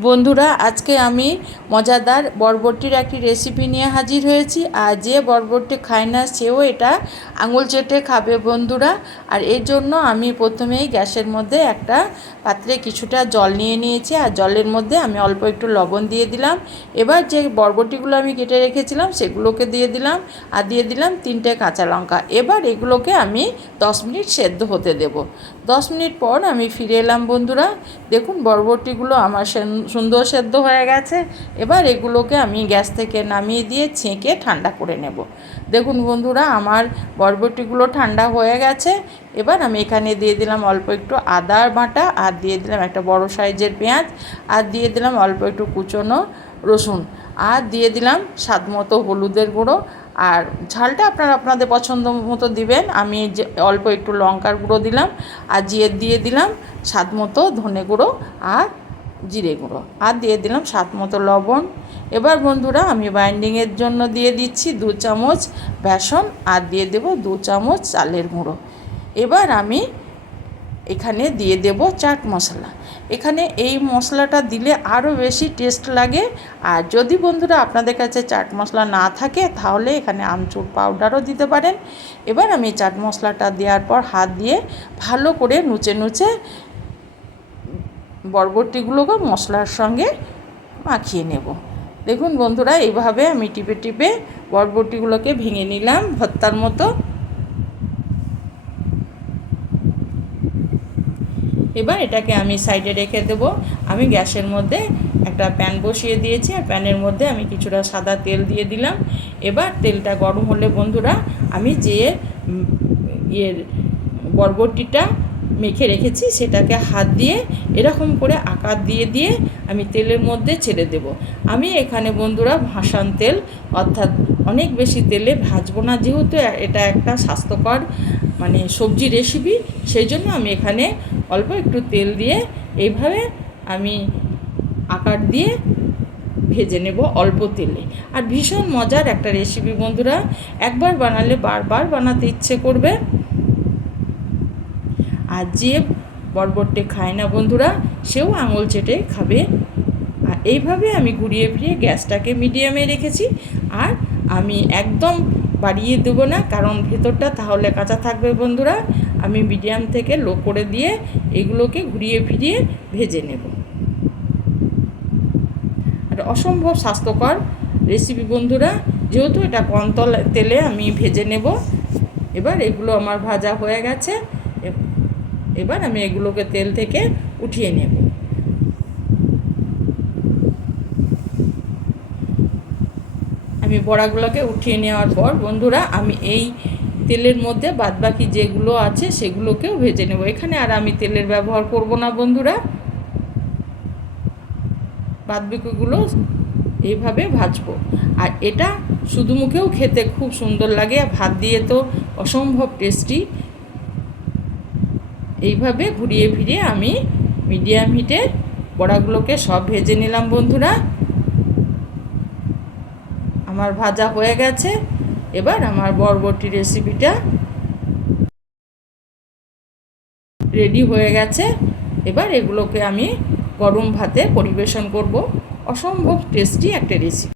বন্ধুরা, আজকে আমি মজাদার বরবটির একটি রেসিপি নিয়ে হাজির হয়েছি। আর যে বরবটি খায় না, সেও এটা আঙুল চেটে খাবে বন্ধুরা। আর এর জন্য আমি প্রথমেই গ্যাসের মধ্যে একটা পাত্রে কিছুটা জল নিয়ে নিয়েছি। আর জলের মধ্যে আমি অল্প একটু লবণ দিয়ে দিলাম। এবার যে বরবটিগুলো আমি কেটে রেখেছিলাম, সেগুলোকে দিয়ে দিলাম। আর দিয়ে দিলাম তিনটে কাঁচা লঙ্কা। এবার এগুলোকে আমি দশ মিনিট সেদ্ধ হতে দেব। দশ মিনিট পর আমি ফিরে এলাম বন্ধুরা। দেখুন, বরবটিগুলো আমার সুন্দর সেদ্ধ হয়ে গেছে। এবার এগুলোকে আমি গ্যাস থেকে নামিয়ে দিয়ে ছেঁকে ঠান্ডা করে নেব। দেখুন বন্ধুরা, আমার বরবটিগুলো ঠান্ডা হয়ে গেছে। এবার আমি এখানে দিয়ে দিলাম অল্প একটু আদার বাটা আর দিয়ে দিলাম একটা বড় সাইজের পেঁয়াজ আর দিয়ে দিলাম অল্প একটু কুচনো রসুন আর দিয়ে দিলাম স্বাদ মতো হলুদের গুঁড়ো। আর ঝালটা আপনারা আপনাদের পছন্দ মতো দিবেন। আমি যে অল্প একটু লঙ্কার গুঁড়ো দিলাম আর জিয়ে দিয়ে দিলাম স্বাদ মতো ধনে গুঁড়ো আর জিরে গুঁড়ো। আর দিয়ে দিলাম স্বাদ মতো লবণ। এবার বন্ধুরা, আমি বাইন্ডিংয়ের জন্য দিয়ে দিচ্ছি দু চামচ বেসন আর দিয়ে দেব দু চামচ চালের গুঁড়ো। এবার আমি এখানে দিয়ে দেব চাট মশলা। এখানে এই মশলাটা দিলে আরও বেশি টেস্ট লাগে। আর যদি বন্ধুরা আপনাদের কাছে চাট মশলা না থাকে, তাহলে এখানে আমচুর পাউডারও দিতে পারেন। এবার আমি চাট মশলাটা দেওয়ার পর হাত দিয়ে ভালো করে নুচে নুচে বরবটিগুলোকে মশলার সঙ্গে মাখিয়ে নেব। দেখুন বন্ধুরা, এইভাবে আমি টিপে টিপে বরবটিগুলোকে ভেঙে নিলাম ভর্তার মতো। এবার এটাকে আমি সাইডে রেখে দেব। আমি গ্যাসের মধ্যে একটা প্যান বসিয়ে দিয়েছি। আর প্যানের মধ্যে আমি কিছুটা সাদা তেল দিয়ে দিলাম। এবার তেলটা গরম হলে বন্ধুরা, আমি যে ইয়ের বরবটিটা মেখে রেখেছি, সেটাকে হাত দিয়ে এরকম করে আকার দিয়ে দিয়ে আমি তেলের মধ্যে ছেড়ে দেব। আমি এখানে বন্ধুরা ভাসান তেল, অর্থাৎ অনেক বেশি তেলে ভাজবো না, যেহেতু এটা একটা স্বাস্থ্যকর মানে সবজি রেসিপি সেই জন্য আমি এখানে অল্প একটু তেল দিয়ে এইভাবে আমি আকার দিয়ে ভেজে নেব অল্প তেলে। আর ভীষণ মজার একটা রেসিপি বন্ধুরা, একবার বানালে বারবার বানাতে ইচ্ছে করবে। আর যে বরবটে খায় না বন্ধুরা, সেও আঙুল চেটে খাবে। আর এইভাবে আমি ঘুরিয়ে ফিরিয়ে গ্যাসটাকে মিডিয়ামে রেখেছি। আর আমি একদম বাড়িয়ে দেবো না, কারণ ভেতরটা তাহলে কাঁচা থাকবে বন্ধুরা। আমি মিডিয়াম থেকে লো করে দিয়ে এগুলোকে ঘুরিয়ে ফিরিয়ে ভেজে নেব। আর অসম্ভব স্বাস্থ্যকর রেসিপি বন্ধুরা। যেহেতু এটা কম তল- আমি ভেজে নেব। এবার এগুলো আমার ভাজা হয়ে গেছে। এবার আমি এগুলোকে তেল থেকে উঠিয়ে নেব। আমি বড়াগুলোকে উঠিয়ে নেওয়ার পর, বন্ধুরা, আমি এই তেলের মধ্যে বাদবাকি যেগুলো আছে সেগুলোকেও ভেজে নেব। এখানে আর আমি তেলের ব্যবহার করব না, বন্ধুরা। বাদবাকিগুলো এইভাবে ভাজবো। আর এটা শুধু মুখেও খেতে খুব সুন্দর লাগে। ভাত দিয়ে তো অসম্ভব টেস্টি এইভাবে ঘুরিয়ে ফিরিয়ে আমি মিডিয়াম হিটে বড়াগুলোকে সব ভেজে নিলাম, বন্ধুরা। আমার ভাজা হয়ে গেছে। এবার আমার বরবটি রেসিপিটা রেডি হয়ে গেছে। এবার এগুলোকে আমি গরম ভাতে পরিবেশন করব। অসম্ভব টেস্টি একটা রেসিপি।